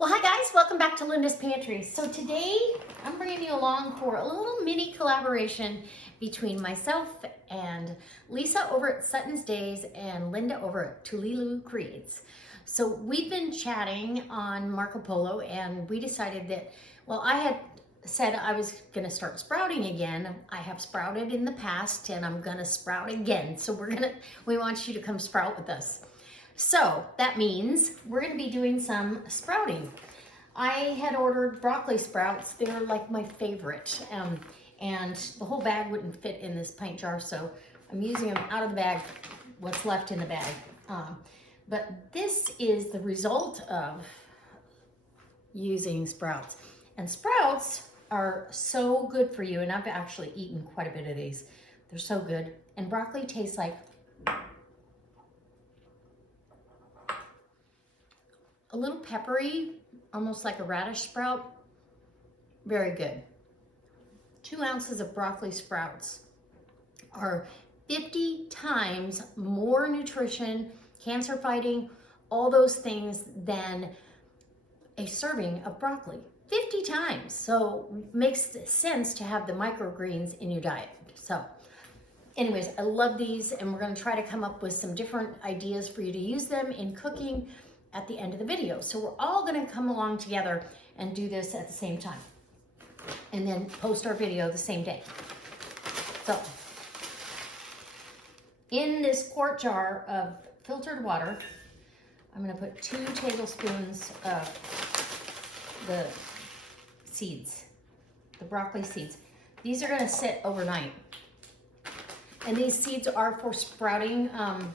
Well, hi guys, welcome back to Linda's Pantry. So today I'm bringing you along for a little mini collaboration between myself and Lisa over at Sutton's Days and Linda over at Tulilu Creates. So we've been chatting on Marco Polo and we decided that, well, I had said I was gonna start sprouting again. I have sprouted in the past and I'm gonna sprout again. So we want you to come sprout with us. So that means we're gonna be doing some sprouting. I had ordered broccoli sprouts. They're like my favorite. And the whole bag wouldn't fit in this pint jar, so I'm using them out of the bag, what's left in the bag. But this is the result of using sprouts. And sprouts are so good for you, and I've actually eaten quite a bit of these. They're so good. And broccoli tastes like a little peppery, almost like a radish sprout. Very good. 2 ounces of broccoli sprouts are 50 times more nutrition, cancer fighting, all those things than a serving of broccoli. 50 times. So makes sense to have the microgreens in your diet. So anyways, I love these and we're going to try to come up with some different ideas for you to use them in cooking at the end of the video. So we're all going to come along together and do this at the same time and then post our video the same day. So in this quart jar of filtered water, I'm going to put 2 tablespoons of the seeds, the broccoli seeds. These are going to sit overnight. And these seeds are for sprouting. I'll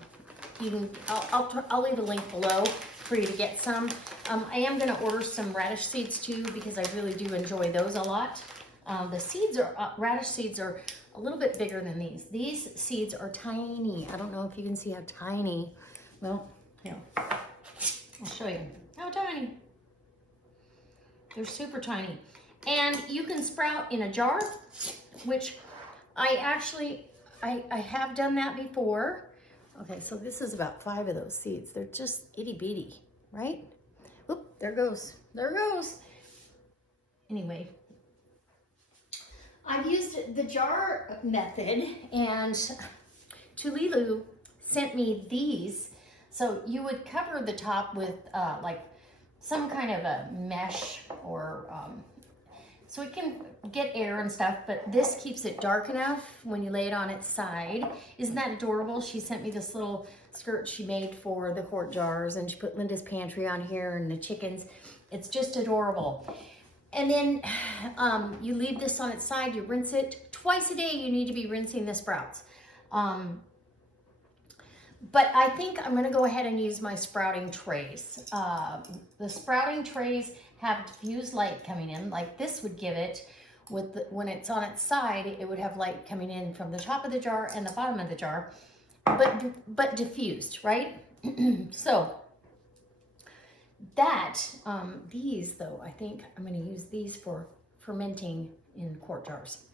leave a link below for you to get some. I am going to order some radish seeds too because I really do enjoy those a lot. The seeds are, radish seeds are a little bit bigger than these. These seeds are tiny. I don't know if you can see how tiny. Well, here, I'll show you how tiny. They're super tiny. And you can sprout in a jar, which I have done that before. Okay, so this is about 5 of those seeds. They're just itty bitty, right? Oop, there goes. There goes. Anyway, I've used the jar method and Tulilu sent me these. So you would cover the top with like some kind of a mesh or so it can get air and stuff, but this keeps it dark enough when you lay it on its side. Isn't that adorable? She sent me this little skirt she made for the quart jars, and she put Linda's Pantry on here and the chickens. It's just adorable. And then you leave this on its side, you rinse it. Twice a day you need to be rinsing the sprouts. But I think I'm gonna go ahead and use my sprouting trays. The sprouting trays have diffused light coming in, like this would give it, when it's on its side, it would have light coming in from the top of the jar and the bottom of the jar, but diffused, right? So that, these though, I think I'm gonna use these for fermenting in quart jars.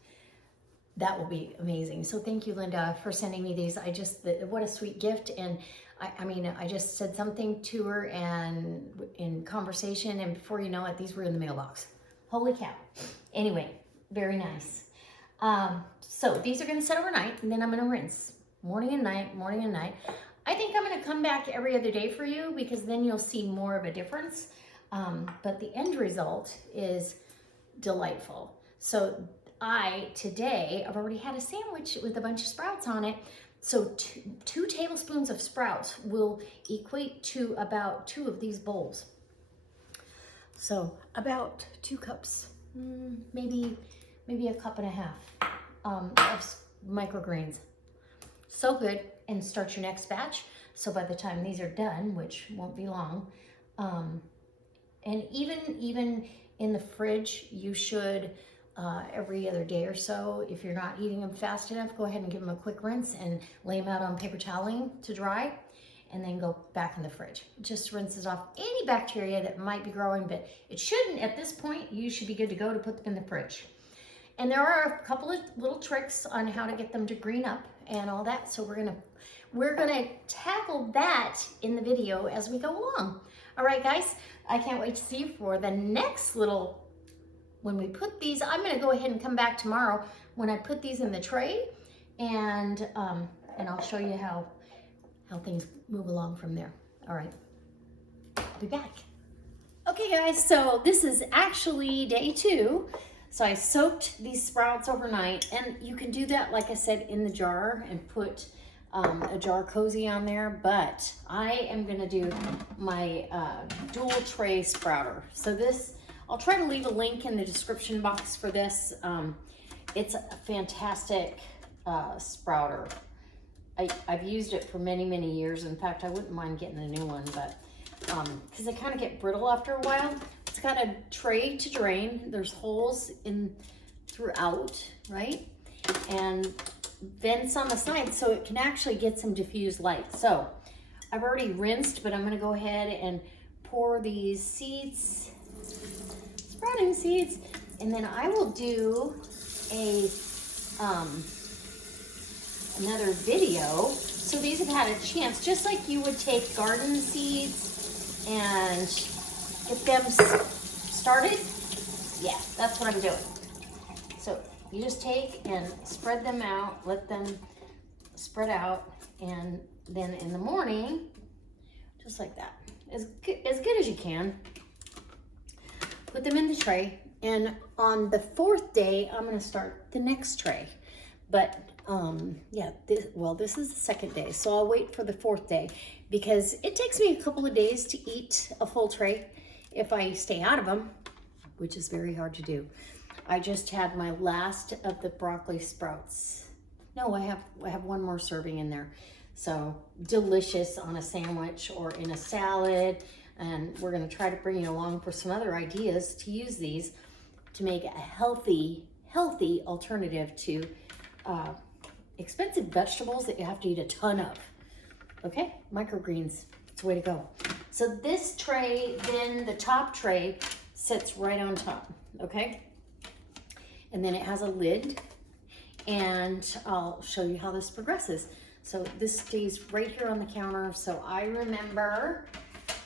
That will be amazing. So thank you, Linda, for sending me these. What a sweet gift. And I just said something to her and in conversation, and before you know it, these were in the mailbox. Holy cow. Anyway, very nice. So these are gonna sit overnight and then I'm gonna rinse morning and night, morning and night. I think I'm gonna come back every other day for you because then you'll see more of a difference. But the end result is delightful. So today, I've already had a sandwich with a bunch of sprouts on it. So 2 tablespoons of sprouts will equate to about 2 of these bowls. So about 2 cups, maybe a cup and a half of microgreens. So good. And start your next batch. So by the time these are done, which won't be long, and even in the fridge, you should every other day or so, if you're not eating them fast enough, go ahead and give them a quick rinse and lay them out on paper toweling to dry, and then go back in the fridge. It just rinses off any bacteria that might be growing, but it shouldn't at this point. You should be good to go to put them in the fridge. And there are a couple of little tricks on how to get them to green up and all that. So we're we're gonna tackle that in the video as we go along. All right, guys, I can't wait to see you for the next little, when we put these, I'm gonna go ahead and come back tomorrow when I put these in the tray, and I'll show you how things move along from there. All right, I'll be back. Okay guys, so this is actually day 2. So I soaked these sprouts overnight, and you can do that, like I said, in the jar and put a jar cozy on there, but I am gonna do my dual tray sprouter. So this, I'll try to leave a link in the description box for this. It's a fantastic sprouter. I've used it for many, many years. In fact, I wouldn't mind getting a new one, but because they kind of get brittle after a while. It's got a tray to drain. There's holes in throughout, right? And vents on the side so it can actually get some diffused light. So I've already rinsed, but I'm gonna go ahead and pour these seeds, sprouting seeds, and then I will do a another video. So these have had a chance, just like you would take garden seeds and get them started. Yeah, that's what I'm doing. So you just take and spread them out, let them spread out, and then in the morning, just like that, as good as you can, put them in the tray. And on the 4th day, I'm gonna start the next tray. But yeah, this is the 2nd day, so I'll wait for the 4th day, because it takes me a couple of days to eat a full tray if I stay out of them, which is very hard to do. I just had my last of the broccoli sprouts. No, I have one more serving in there. So delicious on a sandwich or in a salad. And we're gonna try to bring you along for some other ideas to use these to make a healthy alternative to expensive vegetables that you have to eat a ton of. Okay, microgreens, it's the way to go. So this tray, then the top tray sits right on top, okay? And then it has a lid, and I'll show you how this progresses. So this stays right here on the counter, so I remember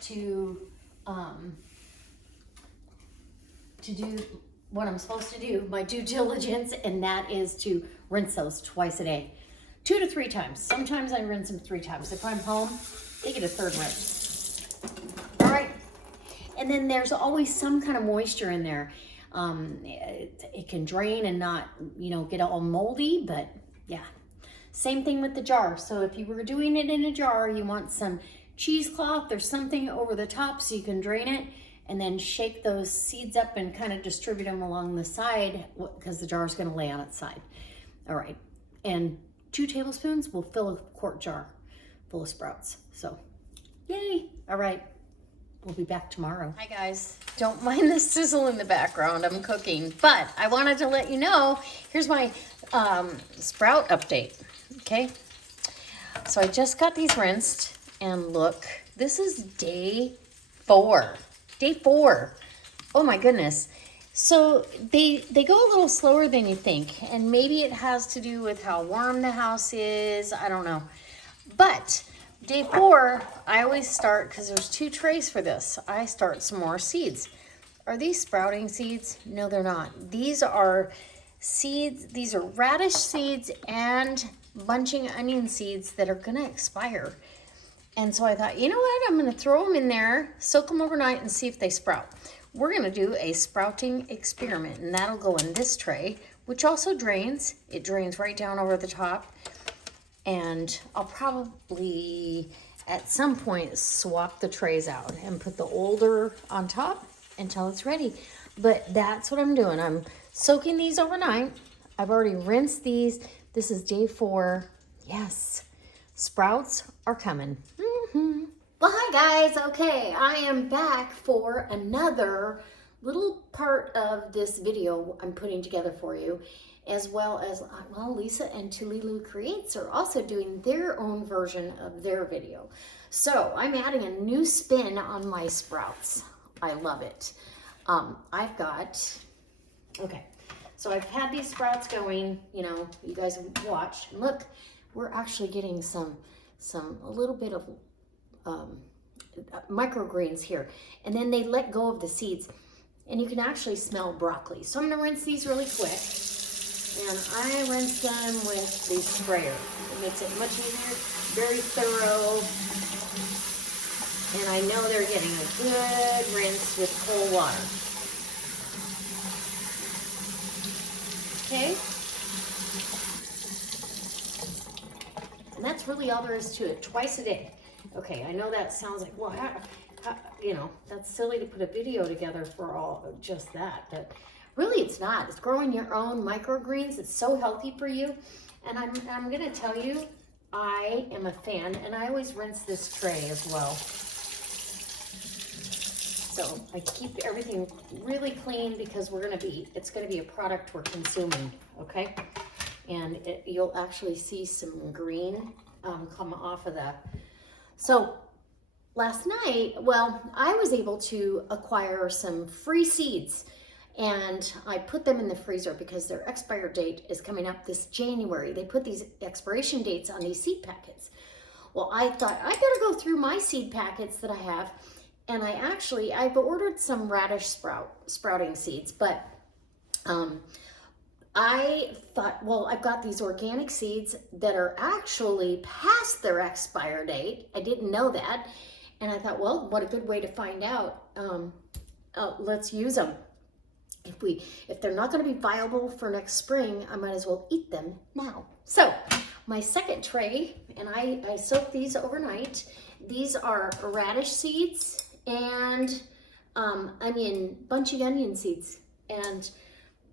to do what I'm supposed to do, my due diligence, and that is to rinse those twice a day. 2 to 3 times. Sometimes I rinse them 3 times. If I'm home, they get a 3rd rinse. All right. And then there's always some kind of moisture in there. It can drain and not, get all moldy, but yeah. Same thing with the jar. So if you were doing it in a jar, you want some cheesecloth or something over the top so you can drain it, and then shake those seeds up and kind of distribute them along the side, because the jar is going to lay on its side. All right. And 2 tablespoons will fill a quart jar full of sprouts. So, yay. All right. We'll be back tomorrow. Hi guys. Don't mind the sizzle in the background. I'm cooking, but I wanted to let you know, here's my sprout update. Okay. So I just got these rinsed, and look, this is day 4. Day 4. Oh my goodness. So they go a little slower than you think, and maybe it has to do with how warm the house is. I don't know. But day 4, I always start, because there's 2 trays for this, I start some more seeds. Are these sprouting seeds? No, they're not. These are seeds. These are radish seeds and bunching onion seeds that are going to expire. And so I thought, you know what? I'm going to throw them in there, soak them overnight, and see if they sprout. We're going to do a sprouting experiment, and that'll go in this tray, which also drains. It drains right down over the top. And I'll probably, at some point, swap the trays out and put the older on top until it's ready. But that's what I'm doing. I'm soaking these overnight. I've already rinsed these. This is day 4. Yes, sprouts are coming. Well, hi guys. Okay, I am back for another little part of this video I'm putting together for you, as well as, well, Lisa and Tulilu Creates are also doing their own version of their video. So I'm adding a new spin on my sprouts. I love it. I've got, okay, so I've had these sprouts going, you guys watch, and look, we're actually getting some a little bit of microgreens here. And then they let go of the seeds and you can actually smell broccoli. So I'm gonna rinse these really quick. And I rinse them with the sprayer. It makes it much easier, very thorough. And I know they're getting a good rinse with cold water. Okay? And that's really all there is to it, twice a day. Okay, I know that sounds like, well, you know, that's silly to put a video together for all just that, but really it's not. It's growing your own microgreens. It's so healthy for you. And I'm gonna tell you, I am a fan, and I always rinse this tray as well. So I keep everything really clean because it's gonna be a product we're consuming, okay? And you'll actually see some green come off of that. So last night, well, I was able to acquire some free seeds and I put them in the freezer because their expire date is coming up this January. They put these expiration dates on these seed packets. Well, I thought I better go through my seed packets that I have, and I've ordered some radish sprouting seeds, but I thought, well, I've got these organic seeds that are actually past their expire date. I didn't know that. And I thought, well, what a good way to find out. Let's use them. If they're not going to be viable for next spring, I might as well eat them now. So my second tray, and I soaked these overnight. These are radish seeds and bunching onion seeds. And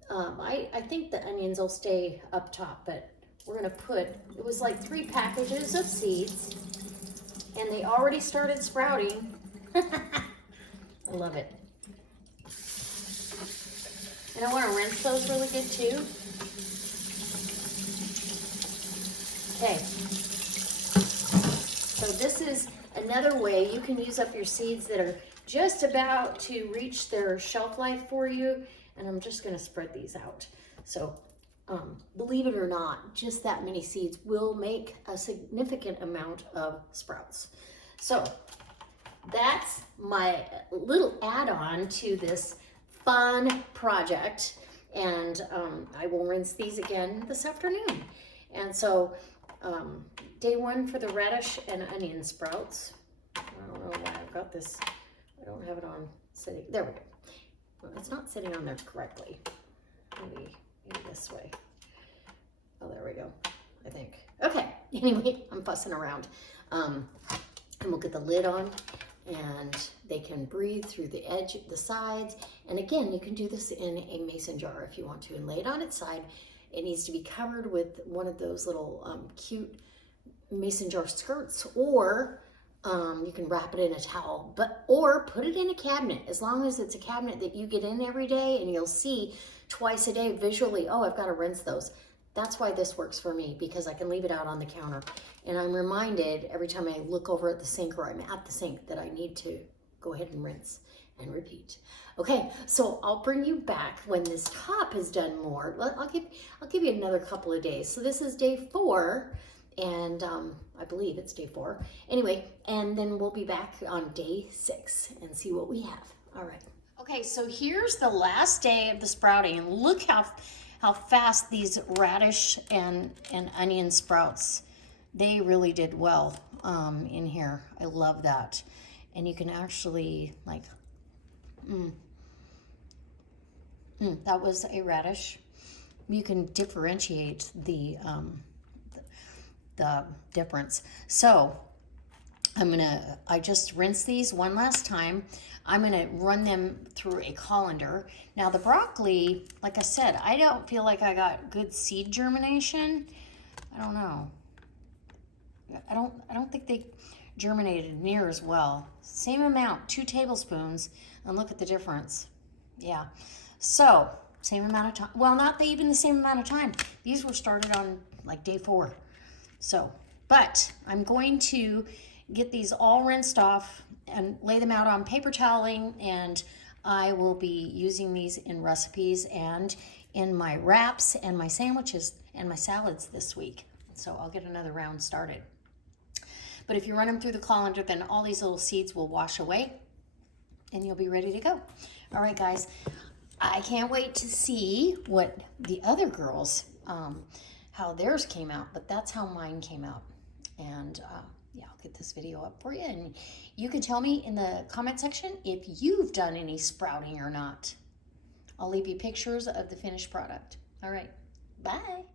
I think the onions will stay up top, but we're gonna it was like 3 packages of seeds, and they already started sprouting. I love it. And I wanna rinse those really good too. Okay. So this is another way you can use up your seeds that are just about to reach their shelf life for you. And I'm just gonna spread these out. So believe it or not, just that many seeds will make a significant amount of sprouts. So that's my little add-on to this fun project. And I will rinse these again this afternoon. And so day 1 for the radish and onion sprouts. I don't know why I've got this. I don't have it on sitting. There we go. Well, it's not sitting on there correctly. Maybe this way. Oh, there we go, I think. Okay, anyway, I'm fussing around. And we'll get the lid on, and they can breathe through the edge, the sides. And again, you can do this in a mason jar if you want to, and lay it on its side. It needs to be covered with one of those little cute mason jar skirts, or you can wrap it in a towel, or put it in a cabinet, as long as it's a cabinet that you get in every day and you'll see twice a day visually, oh, I've got to rinse those. That's why this works for me, because I can leave it out on the counter. And I'm reminded every time I look over at the sink or I'm at the sink that I need to go ahead and rinse and repeat. Okay, so I'll bring you back when this top has done more. I'll give you another couple of days. So this is day 4. And I believe it's day 4. Anyway, and then we'll be back on day 6 and see what we have. All right. Okay, so here's the last day of the sprouting, and look how fast these radish and onion sprouts, they really did well in here. I love that. And you can actually like, that was a radish. You can differentiate the difference. So I just rinse these one last time. I'm gonna run them through a colander. Now the broccoli, like I said, I don't feel like I got good seed germination. I don't know. I don't think they germinated near as well. Same amount, 2 tablespoons, and look at the difference. Yeah, so same amount of time. Well, not even the same amount of time. These were started on like day 4. So, but I'm going to get these all rinsed off and lay them out on paper toweling, and I will be using these in recipes and in my wraps and my sandwiches and my salads this week. So I'll get another round started. But if you run them through the colander, then all these little seeds will wash away and you'll be ready to go. All right, guys, I can't wait to see what the other girls, how theirs came out, but that's how mine came out. And yeah, I'll get this video up for you, and you can tell me in the comment section if you've done any sprouting or not. I'll leave you pictures of the finished product. All right, bye.